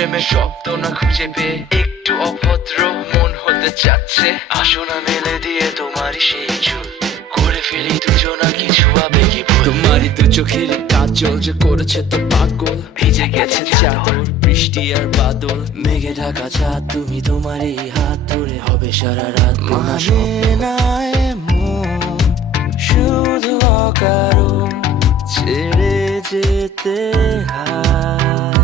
প্রেমের শব্দ না খুঁজে পেয়ে একটু অভদ্র মন হতে চাচ্ছে। আসো না মেলে দিয়ে তোমারই সেই চুল, করে ফেলি দুজনা কিছু আবেগী ভুল। তোমারই দু চোখের কাজল যে করেছে তো পাগল, ভিজে গেছে চাদর বৃষ্টি আর বাদল, মেঘে ঢাকা চাঁদ তুমি তোমার এই হাত ধরে হবে সারা রাত। মানে না এমন শুধু অকারণ ছেড়ে যেতে হয়।